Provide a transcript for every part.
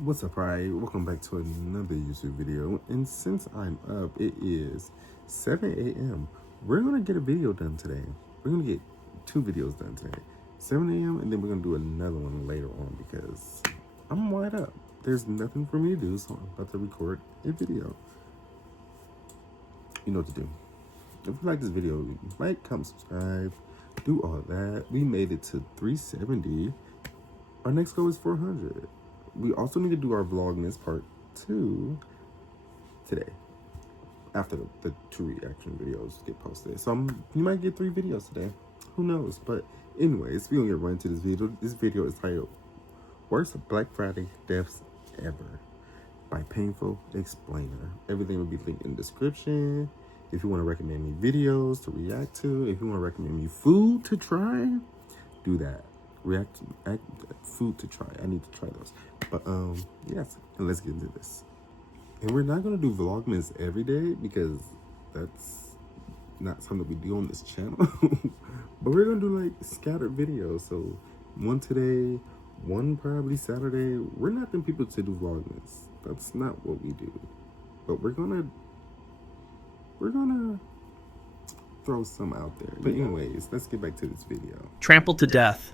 What's up, right? Welcome back to another YouTube video. And since I'm up, it is 7 a.m. We're gonna get a video done today. We're gonna get 2 videos done today. 7 a.m. and then we're gonna do another one later on because I'm wide up. There's nothing for me to do, so I'm about to record a video. You know what to do. If you like this video, like, comment, subscribe, do all that. We made it to 370. Our next goal is 400. We also need to do our Vlogmas part 2 today after the 2 reaction videos get posted. So you might get 3 videos today. Who knows? But anyways, we're gonna get right into this video. This video is titled Worst Black Friday Deaths Ever by Painful Explainer. Everything will be linked in the description. If you want to recommend me videos to react to, if you want to recommend me food to try, do that. Food to try. I need to try those. But yes, and let's get into this. And we're not gonna do Vlogmas every day because that's not something we do on this channel. But we're gonna do like scattered videos. So one today, one probably Saturday. We're not the people to do Vlogmas. That's not what we do. But we're gonna throw some out there. But anyways, let's get back to this video. Trampled to death.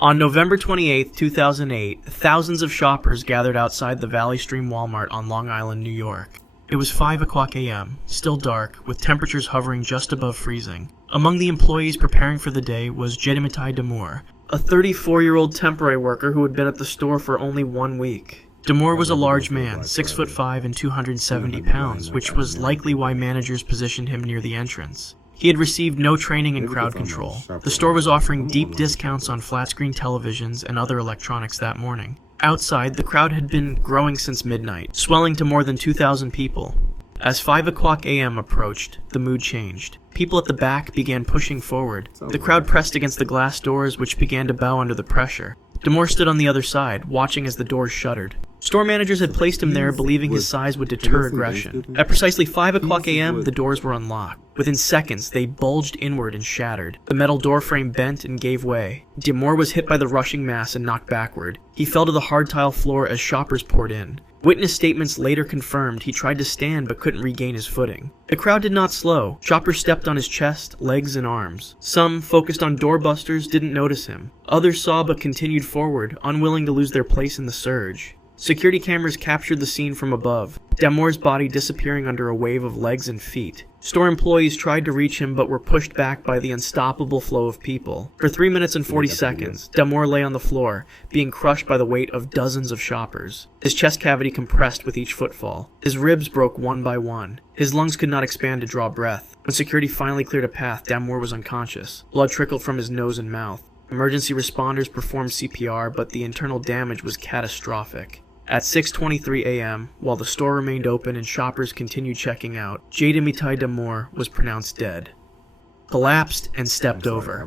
On November 28, 2008, thousands of shoppers gathered outside the Valley Stream Walmart on Long Island, New York. It was 5 o'clock a.m., still dark, with temperatures hovering just above freezing. Among the employees preparing for the day was Jedimitai Damour, a 34-year-old temporary worker who had been at the store for only 1 week. Damour was a large man, 6'5" and 270 pounds, which was likely why managers positioned him near the entrance. He had received no training in crowd control. The store was offering deep discounts on flat-screen televisions and other electronics that morning. Outside, the crowd had been growing since midnight, swelling to more than 2,000 people. As 5 o'clock a.m. approached, the mood changed. People at the back began pushing forward. The crowd pressed against the glass doors, which began to bow under the pressure. Damour stood on the other side, watching as the doors shuttered. Store managers had placed him there, believing his size would deter aggression. At precisely 5 o'clock a.m., the doors were unlocked. Within seconds, they bulged inward and shattered. The metal door frame bent and gave way. Damour was hit by the rushing mass and knocked backward. He fell to the hard tile floor as shoppers poured in. Witness statements later confirmed he tried to stand but couldn't regain his footing. The crowd did not slow. Shoppers stepped on his chest, legs, and arms. Some, focused on doorbusters, didn't notice him. Others saw but continued forward, unwilling to lose their place in the surge. Security cameras captured the scene from above, Damour's body disappearing under a wave of legs and feet. Store employees tried to reach him but were pushed back by the unstoppable flow of people. For 3 minutes and 40 seconds, Damour lay on the floor, being crushed by the weight of dozens of shoppers. His chest cavity compressed with each footfall. His ribs broke one by one. His lungs could not expand to draw breath. When security finally cleared a path, Damour was unconscious. Blood trickled from his nose and mouth. Emergency responders performed CPR, but the internal damage was catastrophic. At 6:23 a.m., while the store remained open and shoppers continued checking out, Jedimitai Damour was pronounced dead. Collapsed and stepped over.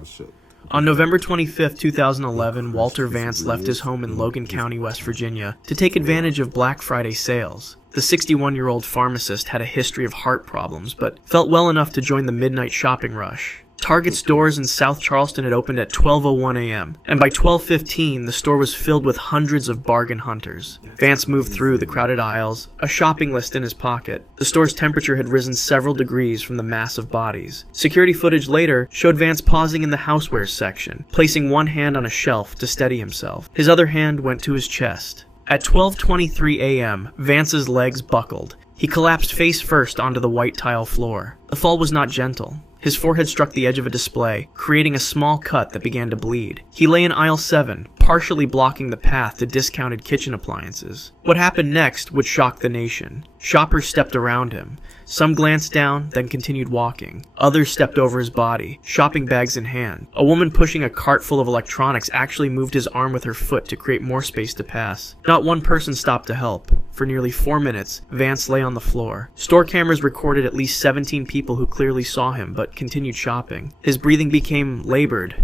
On November 25, 2011, Walter Vance left his home in Logan County, West Virginia, to take advantage of Black Friday sales. The 61-year-old pharmacist had a history of heart problems, but felt well enough to join the midnight shopping rush. Target's doors in South Charleston had opened at 12:01 a.m., and by 12:15, the store was filled with hundreds of bargain hunters. Vance moved through the crowded aisles, a shopping list in his pocket. The store's temperature had risen several degrees from the mass of bodies. Security footage later showed Vance pausing in the housewares section, placing one hand on a shelf to steady himself. His other hand went to his chest. At 12:23 a.m., Vance's legs buckled. He collapsed face first onto the white tile floor. The fall was not gentle. His forehead struck the edge of a display, creating a small cut that began to bleed. He lay in aisle 7, partially blocking the path to discounted kitchen appliances. What happened next would shock the nation. Shoppers stepped around him. Some glanced down, then continued walking. Others stepped over his body, shopping bags in hand. A woman pushing a cart full of electronics actually moved his arm with her foot to create more space to pass. Not one person stopped to help. For nearly 4 minutes, Vance lay on the floor. Store cameras recorded at least 17 people who clearly saw him, but continued shopping. His breathing became labored.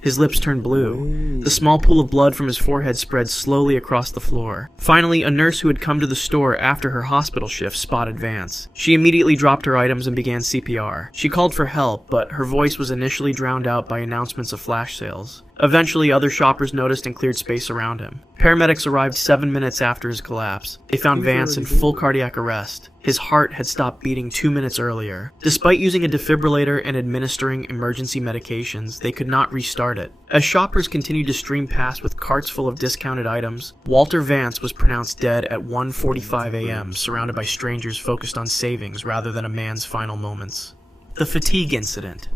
His lips turned blue. The small pool of blood from his forehead spread slowly across the floor. Finally, a nurse who had come to the store after her hospital shift spotted Vance. She immediately dropped her items and began CPR. She called for help, but her voice was initially drowned out by announcements of flash sales. Eventually, other shoppers noticed and cleared space around him. Paramedics arrived 7 minutes after his collapse. They found Vance in full cardiac arrest. His heart had stopped beating 2 minutes earlier. Despite using a defibrillator and administering emergency medications, they could not restart it. As shoppers continued to stream past with carts full of discounted items, Walter Vance was pronounced dead at 1:45 a.m., surrounded by strangers focused on savings rather than a man's final moments. The fatigue incident.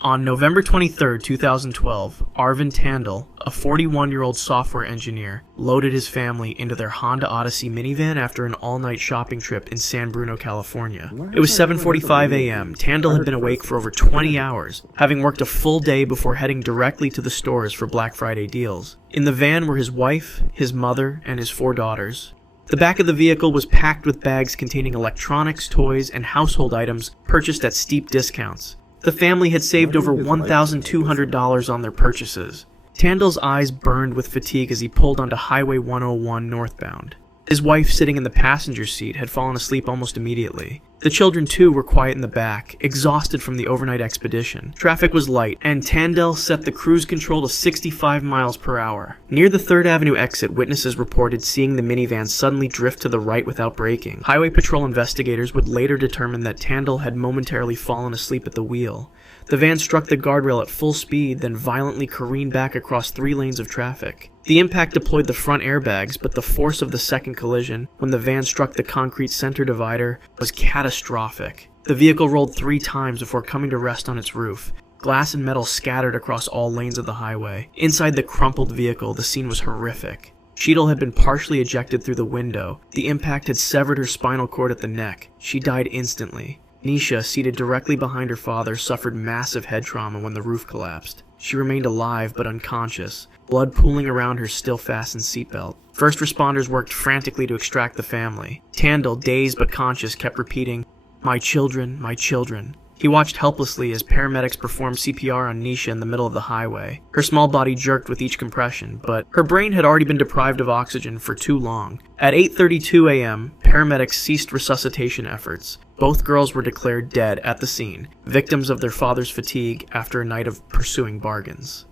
On November 23, 2012, Arvind Tandal, a 41-year-old software engineer, loaded his family into their Honda Odyssey minivan after an all-night shopping trip in San Bruno, California. It was 7:45 a.m. Tandal had been awake for over 20 hours, having worked a full day before heading directly to the stores for Black Friday deals. In the van were his wife, his mother, and his 4 daughters. The back of the vehicle was packed with bags containing electronics, toys, and household items purchased at steep discounts. The family had saved over $1,200 on their purchases. Tandal's eyes burned with fatigue as he pulled onto Highway 101 northbound. His wife, sitting in the passenger seat, had fallen asleep almost immediately. The children, too, were quiet in the back, exhausted from the overnight expedition. Traffic was light, and Tandal set the cruise control to 65 miles per hour. Near the 3rd Avenue exit, witnesses reported seeing the minivan suddenly drift to the right without braking. Highway Patrol investigators would later determine that Tandal had momentarily fallen asleep at the wheel. The van struck the guardrail at full speed, then violently careened back across 3 lanes of traffic. The impact deployed the front airbags, but the force of the second collision, when the van struck the concrete center divider, was catastrophic. The vehicle rolled 3 times before coming to rest on its roof. Glass and metal scattered across all lanes of the highway. Inside the crumpled vehicle, the scene was horrific. Cheadle had been partially ejected through the window. The impact had severed her spinal cord at the neck. She died instantly. Nisha, seated directly behind her father, suffered massive head trauma when the roof collapsed. She remained alive but unconscious, blood pooling around her still-fastened seatbelt. First responders worked frantically to extract the family. Tandal, dazed but conscious, kept repeating, "My children, my children." He watched helplessly as paramedics performed CPR on Nisha in the middle of the highway. Her small body jerked with each compression, but her brain had already been deprived of oxygen for too long. At 8:32 a.m., paramedics ceased resuscitation efforts. Both girls were declared dead at the scene, victims of their father's fatigue after a night of pursuing bargains.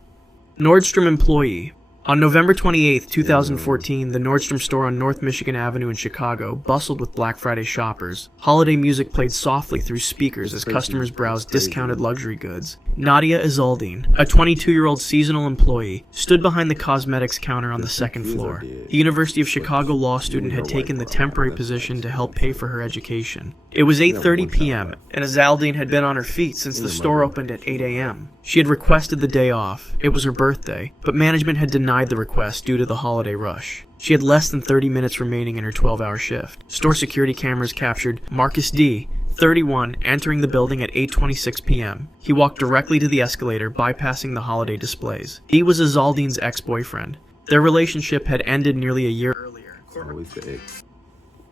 Nordstrom employee. On November 28, 2014, the Nordstrom store on North Michigan Avenue in Chicago bustled with Black Friday shoppers. Holiday music played softly through speakers as customers browsed discounted luxury goods. Nadia Izaldine, a 22-year-old seasonal employee, stood behind the cosmetics counter on the second floor. The University of Chicago law student had taken the temporary position to help pay for her education. It was 8:30 p.m., and Izaldine had been on her feet since the store opened at 8 a.m. She had requested the day off. It was her birthday, but management had denied the request due to the holiday rush. She had less than 30 minutes remaining in her 12-hour shift. Store security cameras captured Marcus D., 31, entering the building at 8:26 p.m. He walked directly to the escalator, bypassing the holiday displays. D was Izaldine's ex-boyfriend. Their relationship had ended nearly a year earlier. Always the ex.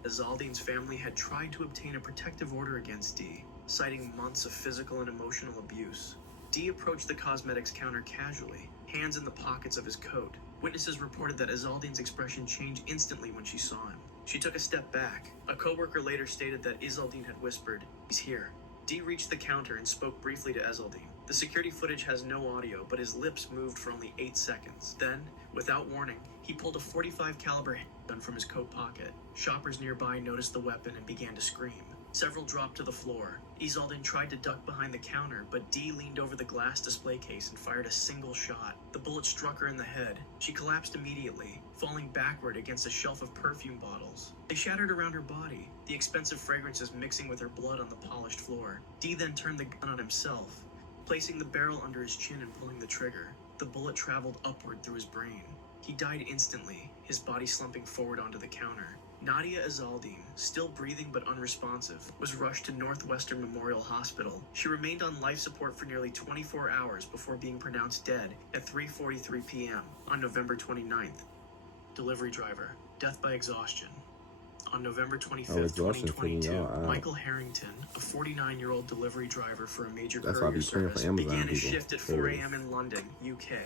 Izaldine's family had tried to obtain a protective order against D, citing months of physical and emotional abuse. D approached the cosmetics counter casually, hands in the pockets of his coat. Witnesses reported that Izaldine's expression changed instantly when she saw him. She took a step back. A coworker later stated that Izaldine had whispered, "He's here." D reached the counter and spoke briefly to Izaldine. The security footage has no audio, but his lips moved for only 8 seconds. Then, without warning, he pulled a .45 caliber handgun from his coat pocket. Shoppers nearby noticed the weapon and began to scream. Several dropped to the floor. Izaldine tried to duck behind the counter, but D leaned over the glass display case and fired a single shot. The bullet struck her in the head. She collapsed immediately, falling backward against a shelf of perfume bottles. They shattered around her body, the expensive fragrances mixing with her blood on the polished floor. D then turned the gun on himself, placing the barrel under his chin and pulling the trigger. The bullet traveled upward through his brain. He died instantly, his body slumping forward onto the counter. Nadia Izaldine, still breathing but unresponsive, was rushed to Northwestern Memorial Hospital. She remained on life support for nearly 24 hours before being pronounced dead at 3:43 p.m. on November 29th. Delivery driver, death by exhaustion. On November 25th, 2022, Michael Harrington, a 49-year-old delivery driver for a major courier service, began his shift at 4 a.m. in London, UK.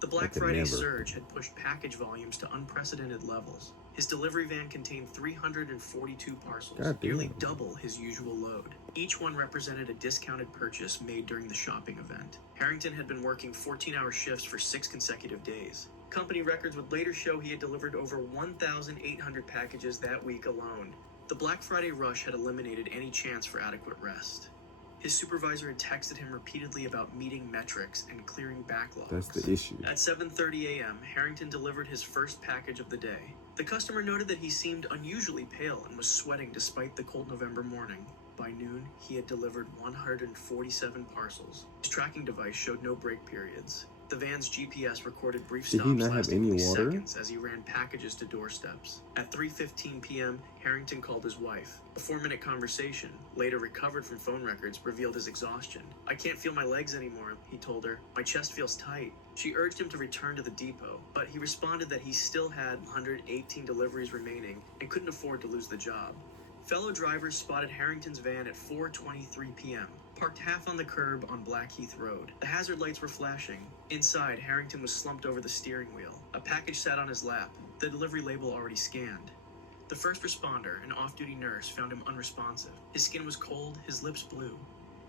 The Black Friday surge had pushed package volumes to unprecedented levels. His delivery van contained 342 parcels, God damn. nearly double his usual load. Each one represented a discounted purchase made during the shopping event. Harrington had been working 14-hour shifts for 6 consecutive days. Company records would later show he had delivered over 1,800 packages that week alone. The Black Friday rush had eliminated any chance for adequate rest. His supervisor had texted him repeatedly about meeting metrics and clearing backlogs. That's the issue. At 7:30 a.m., Harrington delivered his first package of the day. The customer noted that he seemed unusually pale and was sweating despite the cold November morning. By noon, he had delivered 147 parcels. His tracking device showed no break periods. The van's GPS recorded brief Did stops he not have lasting any only water? seconds as he ran packages to doorsteps. At 3:15 p.m., Harrington called his wife. A 4-minute conversation, later recovered from phone records, revealed his exhaustion. "I can't feel my legs anymore," he told her. "My chest feels tight." She urged him to return to the depot, but he responded that he still had 118 deliveries remaining and couldn't afford to lose the job. Fellow drivers spotted Harrington's van at 4:23 p.m., parked half on the curb on Blackheath Road. The hazard lights were flashing. Inside, Harrington was slumped over the steering wheel. A package sat on his lap, the delivery label already scanned. The first responder, an off-duty nurse, found him unresponsive. His skin was cold, his lips blue.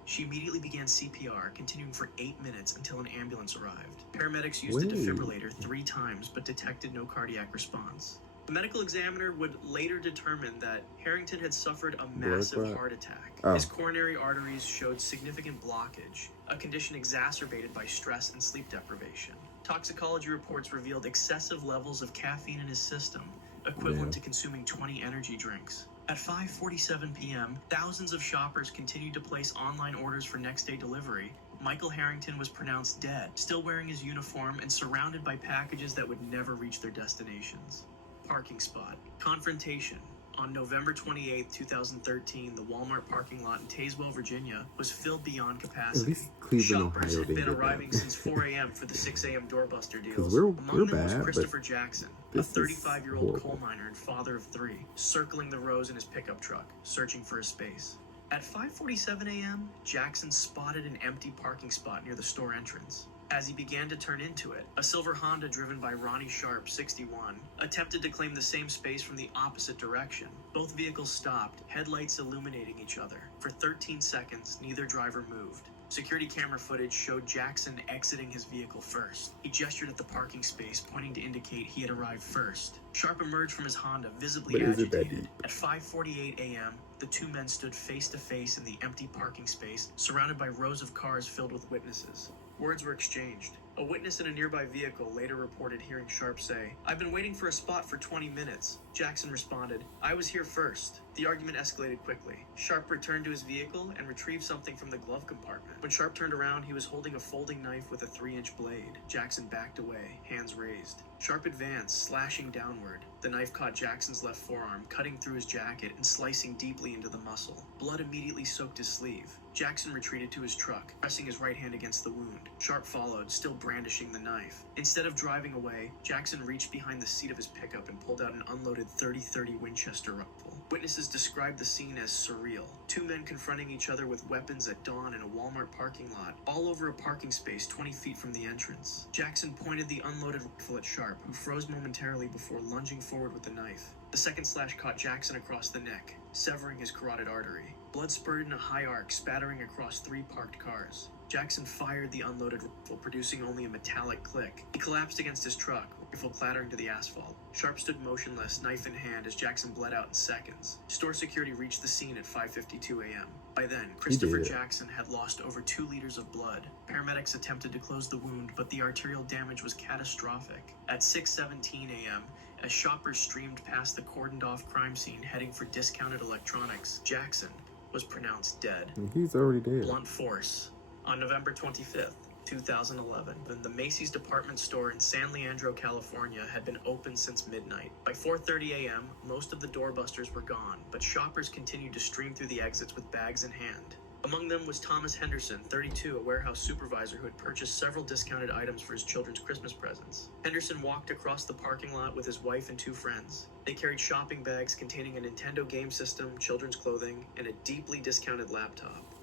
She immediately began CPR, continuing for 8 minutes until an ambulance arrived. Paramedics used a defibrillator 3 times, but detected no cardiac response. The medical examiner would later determine that Harrington had suffered a massive heart attack. His coronary arteries showed significant blockage, a condition exacerbated by stress and sleep deprivation. Toxicology reports revealed excessive levels of caffeine in his system, equivalent to consuming 20 energy drinks. At 5:47 p.m., thousands of shoppers continued to place online orders for next-day delivery. Michael Harrington was pronounced dead, still wearing his uniform and surrounded by packages that would never reach their destinations. Parking spot. Confrontation. On November 28, 2013, the Walmart parking lot in Tazewell, Virginia, was filled beyond capacity. At least Cleveland, Shoppers Ohio had been didn't get arriving that. since 4 a.m. for the 6 a.m. doorbuster deals. we're Among them was bad, Christopher Jackson, a this is 35-year-old coal horrible. miner and father of 3, circling the rows in his pickup truck, searching for a space. At 5:47 a.m., Jackson spotted an empty parking spot near the store entrance. As he began to turn into it, a silver Honda driven by Ronnie Sharp, 61, attempted to claim the same space from the opposite direction. Both vehicles stopped, headlights illuminating each other. For 13 seconds, neither driver moved. Security camera footage showed Jackson exiting his vehicle first. He gestured at the parking space, pointing to indicate he had arrived first. Sharp emerged from his Honda, visibly But is it that agitated. deep? At 5:48 a.m., the two men stood face to face in the empty parking space, surrounded by rows of cars filled with witnesses. Words were exchanged. A witness in a nearby vehicle later reported hearing Sharp say, "I've been waiting for a spot for 20 minutes. Jackson responded, "I was here first." The argument escalated quickly. Sharp returned to his vehicle and retrieved something from the glove compartment. When Sharp turned around, he was holding a folding knife with a 3-inch blade. Jackson backed away, hands raised. Sharp advanced, slashing downward. The knife caught Jackson's left forearm, cutting through his jacket and slicing deeply into the muscle. Blood immediately soaked his sleeve. Jackson retreated to his truck, pressing his right hand against the wound. Sharp followed, still brandishing the knife. Instead of driving away, Jackson reached behind the seat of his pickup and pulled out an unloaded .30-30 Winchester rifle. Witnesses described the scene as surreal. 2 men confronting each other with weapons at dawn in a Walmart parking lot, all over a parking space 20 feet from the entrance. Jackson pointed the unloaded rifle at Sharp, who froze momentarily before lunging forward with the knife. The second slash caught Jackson across the neck, severing his carotid artery. Blood spurted in a high arc, spattering across 3 parked cars. Jackson fired the unloaded rifle, producing only a metallic click. He collapsed against his truck, rifle clattering to the asphalt. Sharp stood motionless, knife in hand, as Jackson bled out in seconds. Store security reached the scene at 5:52 a.m. By then, Christopher Jackson had lost over 2 liters of blood. Paramedics attempted to close the wound, but the arterial damage was catastrophic. At 6:17 a.m., as shoppers streamed past the cordoned-off crime scene heading for discounted electronics, Jackson was pronounced dead. He's already dead. Blunt force. On November 25th, 2011, the Macy's department store in San Leandro, California had been open since midnight. By 4:30 a.m., most of the doorbusters were gone, but shoppers continued to stream through the exits with bags in hand. Among them was Thomas Henderson, 32, a warehouse supervisor who had purchased several discounted items for his children's Christmas presents. Henderson walked across the parking lot with his wife and 2 friends. They carried shopping bags containing a Nintendo game system, children's clothing, and a deeply discounted laptop.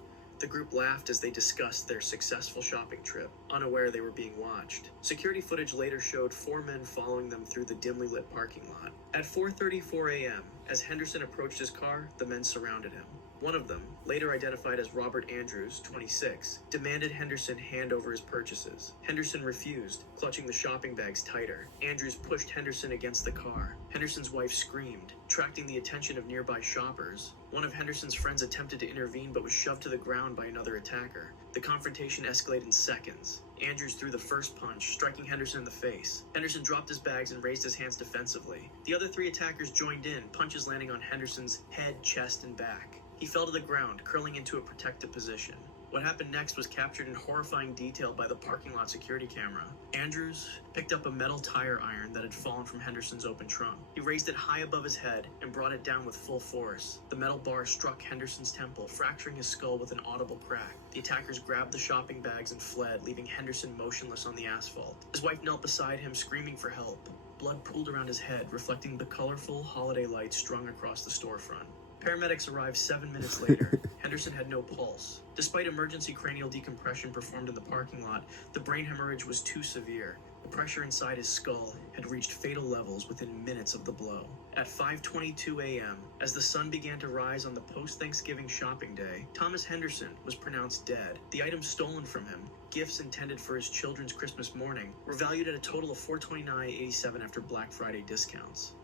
The group laughed as they discussed their successful shopping trip, unaware they were being watched. Security footage later showed 4 men following them through the dimly lit parking lot. At 4:34 a.m., as Henderson approached his car, the men surrounded him. One of them, later identified as Robert Andrews, 26, demanded Henderson hand over his purchases. Henderson refused, clutching the shopping bags tighter. Andrews pushed Henderson against the car. Henderson's wife screamed, attracting the attention of nearby shoppers. One of Henderson's friends attempted to intervene but was shoved to the ground by another attacker. The confrontation escalated in seconds. Andrews threw the first punch, striking Henderson in the face. Henderson dropped his bags and raised his hands defensively. The other 3 attackers joined in, punches landing on Henderson's head, chest, and back. He fell to the ground, curling into a protective position. What happened next was captured in horrifying detail by the parking lot security camera. Andrews picked up a metal tire iron that had fallen from Henderson's open trunk. He raised it high above his head and brought it down with full force. The metal bar struck Henderson's temple, fracturing his skull with an audible crack. The attackers grabbed the shopping bags and fled, leaving Henderson motionless on the asphalt. His wife knelt beside him, screaming for help. Blood pooled around his head, reflecting the colorful holiday lights strung across the storefront. Paramedics arrived 7 minutes later. Henderson had no pulse. Despite emergency cranial decompression performed in the parking lot, the brain hemorrhage was too severe. The pressure inside his skull had reached fatal levels within minutes of the blow. At 5:22 a.m., as the sun began to rise on the post-Thanksgiving shopping day, Thomas Henderson was pronounced dead. The items stolen from him, gifts intended for his children's Christmas morning, were valued at a total of $429.87 after Black Friday discounts.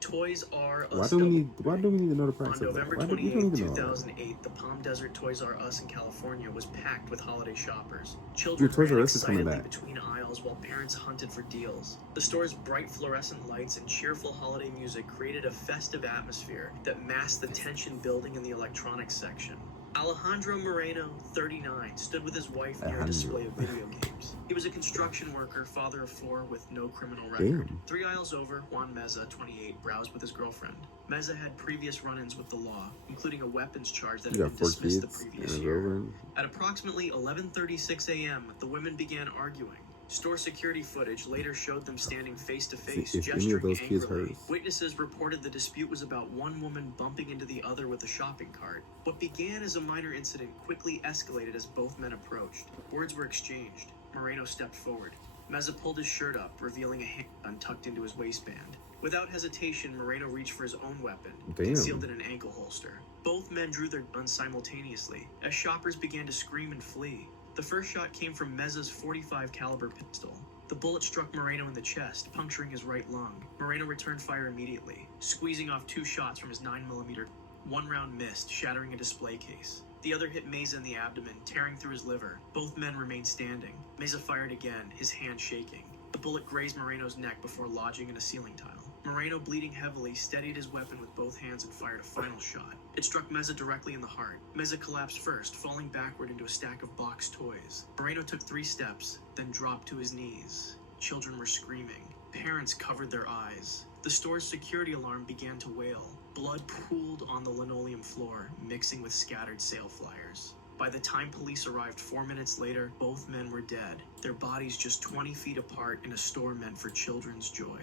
Toys R Us. Why do we need to know the price On of that? November Why do we 28, don't even know that? 2008, the Palm Desert Toys R Us in California was packed with holiday shoppers. Children Dude, Toys R ran Us is coming excitedly back. between aisles while parents hunted for deals. The store's bright fluorescent lights and cheerful holiday music created a festive atmosphere that masked the tension building in the electronics section. Alejandro Moreno, 39, stood with his wife near a display of video games. He was a construction worker, father of 4 with no criminal record. Damn. 3 aisles over, Juan Meza, 28, browsed with his girlfriend. Meza had previous run-ins with the law, including a weapons charge that You had got been 4 dismissed the kids previous and a year. girlfriend. At approximately 11:36 a.m., the women began arguing. Store security footage later showed them standing face to face, See, if any of gesturing those kids angrily. hurt. Witnesses reported the dispute was about one woman bumping into the other with a shopping cart. What began as a minor incident quickly escalated as both men approached. Words were exchanged. Moreno stepped forward. Meza pulled his shirt up, revealing a handgun tucked into his waistband. Without hesitation, Moreno reached for his own weapon, Damn. concealed in an ankle holster. Both men drew their guns simultaneously, as shoppers began to scream and flee. The first shot came from Meza's .45 caliber pistol. The bullet struck Moreno in the chest, puncturing his right lung. Moreno returned fire immediately, squeezing off 2 shots from his 9mm. One round missed, shattering a display case. The other hit Meza in the abdomen, tearing through his liver. Both men remained standing. Meza fired again, his hand shaking. The bullet grazed Moreno's neck before lodging in a ceiling tile. Moreno, bleeding heavily, steadied his weapon with both hands and fired a final shot. It struck Meza directly in the heart. Meza collapsed first, falling backward into a stack of boxed toys. Moreno took 3 steps, then dropped to his knees. Children were screaming. Parents covered their eyes. The store's security alarm began to wail. Blood pooled on the linoleum floor, mixing with scattered sale flyers. By the time police arrived 4 minutes later, both men were dead, their bodies just 20 feet apart in a store meant for children's joy.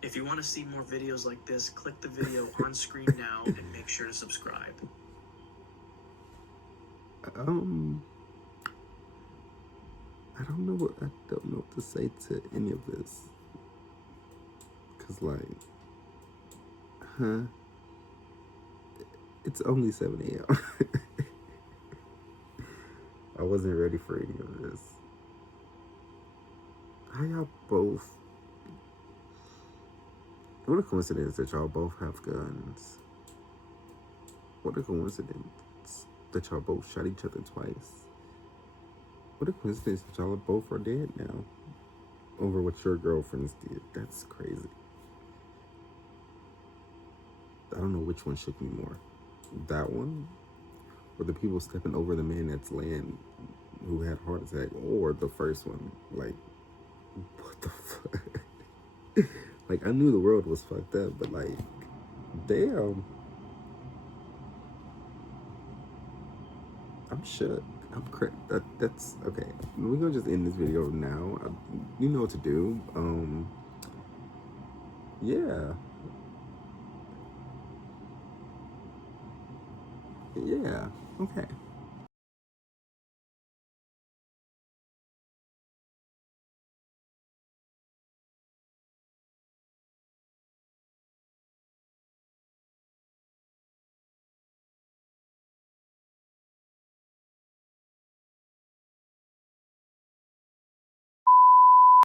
If you want to see more videos like this, click the video on screen now and make sure to subscribe. I don't know what to say to any of this. Cause it's only 7 a.m. I wasn't ready for any of this. How y'all both? What a coincidence that y'all both have guns. What a coincidence that y'all both shot each other twice. What a coincidence that y'all both are dead now over what your girlfriends did. That's crazy. I don't know which one shook me more. That one, or the people stepping over the man that's laying who had a heart attack, or the first one. Like, what the fuck? Like, I knew the world was fucked up, but like, damn. I'm shook. That's okay. We're gonna just end this video now. You know what to do. Yeah. Yeah. Okay.